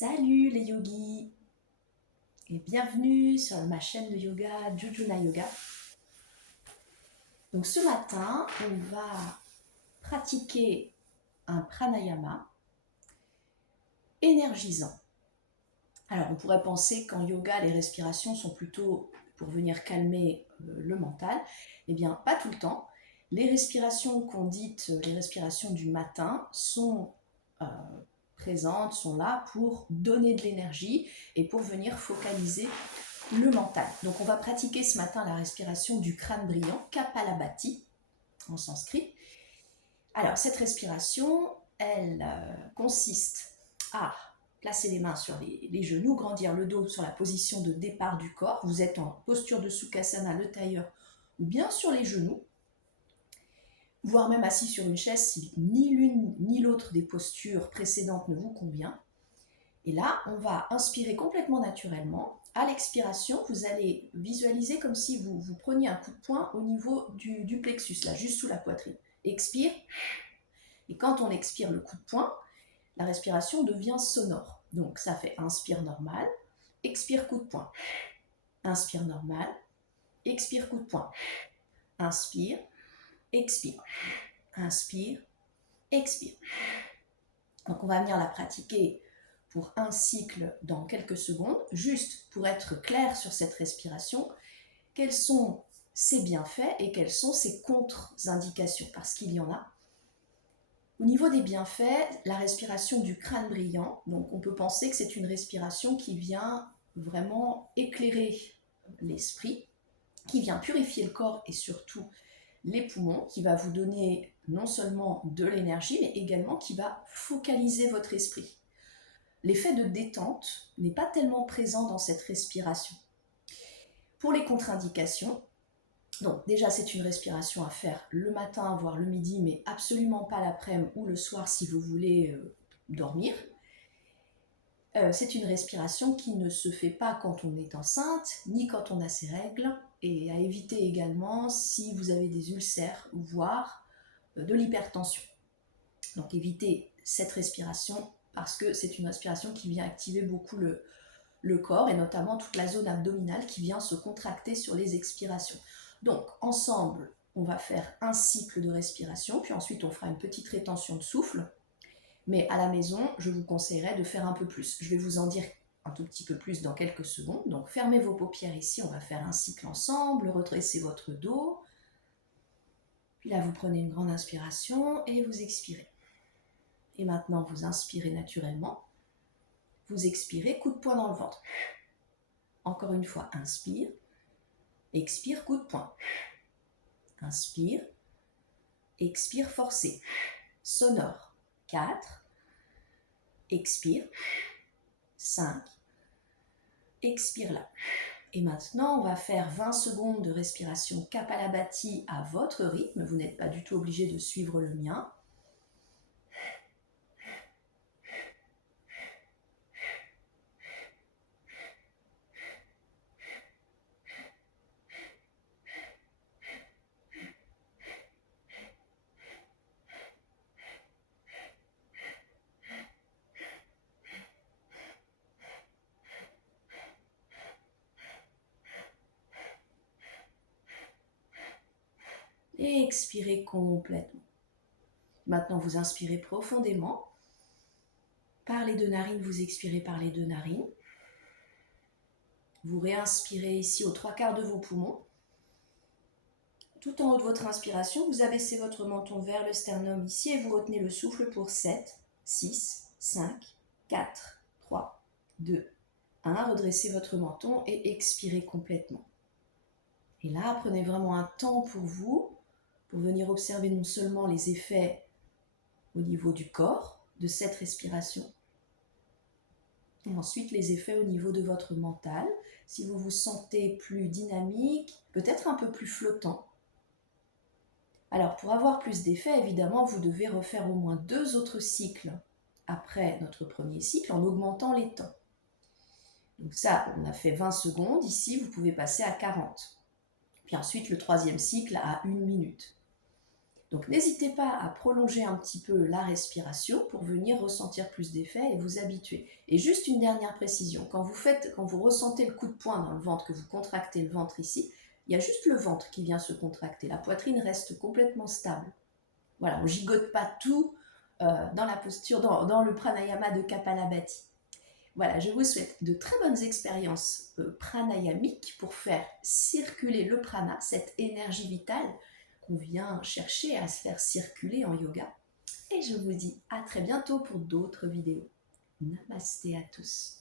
Salut les yogis et bienvenue sur ma chaîne de yoga Jujuna Yoga. Donc ce matin, on va pratiquer un pranayama énergisant. Alors on pourrait penser qu'en yoga, les respirations sont plutôt pour venir calmer le mental. Eh bien, pas tout le temps. Les respirations qu'on dit les respirations du matin sont présentes, sont là pour donner de l'énergie et pour venir focaliser le mental. Donc on va pratiquer ce matin la respiration du crâne brillant, Kapalabhati en sanskrit. Alors cette respiration, elle consiste à placer les mains sur les genoux, grandir le dos sur la position de départ du corps. Vous êtes en posture de Sukhasana, le tailleur, ou bien sur les genoux, voire même assis sur une chaise si ni l'une ni l'autre des postures précédentes ne vous convient. Et là, on va inspirer complètement naturellement. À l'expiration, vous allez visualiser comme si vous preniez un coup de poing au niveau du plexus, là, juste sous la poitrine. Expire. Et quand on expire le coup de poing, la respiration devient sonore. Donc ça fait inspire normal, expire coup de poing. Inspire normal, expire coup de poing. Inspire, expire. Inspire, expire. Donc on va venir la pratiquer pour un cycle dans quelques secondes, juste pour être clair sur cette respiration, quels sont ses bienfaits et quelles sont ses contre-indications, parce qu'il y en a. Au niveau des bienfaits, la respiration du crâne brillant, donc on peut penser que c'est une respiration qui vient vraiment éclairer l'esprit, qui vient purifier le corps et surtout les poumons, qui va vous donner non seulement de l'énergie, mais également qui va focaliser votre esprit. L'effet de détente n'est pas tellement présent dans cette respiration. Pour les contre-indications, donc déjà c'est une respiration à faire le matin, voire le midi, mais absolument pas l'après-midi ou le soir si vous voulez dormir. C'est une respiration qui ne se fait pas quand on est enceinte, ni quand on a ses règles, et à éviter également si vous avez des ulcères, voire de l'hypertension. Donc évitez cette respiration parce que c'est une respiration qui vient activer beaucoup le corps et notamment toute la zone abdominale qui vient se contracter sur les expirations. Donc ensemble, on va faire un cycle de respiration, puis ensuite on fera une petite rétention de souffle. Mais à la maison, je vous conseillerais de faire un peu plus. Je vais vous en dire un tout petit peu plus dans quelques secondes. Donc fermez vos paupières ici, on va faire un cycle ensemble, redressez votre dos. Puis là, vous prenez une grande inspiration et vous expirez. Et maintenant, vous inspirez naturellement. Vous expirez, coup de poing dans le ventre. Encore une fois, inspire. Expire, coup de poing. Inspire. Expire, forcé. Sonore. 4. Expire. 5. Expire là. Et maintenant, on va faire 20 secondes de respiration Kapalabhati à votre rythme. Vous n'êtes pas du tout obligé de suivre le mien. Et expirez complètement. Maintenant, vous inspirez profondément. Par les deux narines, vous expirez par les deux narines. Vous réinspirez ici aux 3/4 de vos poumons. Tout en haut de votre inspiration, vous abaissez votre menton vers le sternum ici et vous retenez le souffle pour 7, 6, 5, 4, 3, 2, 1. Redressez votre menton et expirez complètement. Et là, prenez vraiment un temps pour vous, pour venir observer non seulement les effets au niveau du corps de cette respiration, et ensuite les effets au niveau de votre mental. Si vous vous sentez plus dynamique, peut-être un peu plus flottant. Alors pour avoir plus d'effets, évidemment, vous devez refaire au moins 2 autres cycles après notre premier cycle en augmentant les temps. Donc ça, on a fait 20 secondes. Ici, vous pouvez passer à 40. Puis ensuite, le 3e cycle à 1 minute. Donc n'hésitez pas à prolonger un petit peu la respiration pour venir ressentir plus d'effets et vous habituer. Et juste une dernière précision, quand vous ressentez le coup de poing dans le ventre, que vous contractez le ventre ici, il y a juste le ventre qui vient se contracter. La poitrine reste complètement stable. Voilà, on ne gigote pas tout dans la posture, dans le pranayama de Kapalabhati. Voilà, je vous souhaite de très bonnes expériences pranayamiques pour faire circuler le prana, cette énergie vitale qu'on vient chercher à se faire circuler en yoga. Et je vous dis à très bientôt pour d'autres vidéos. Namasté à tous.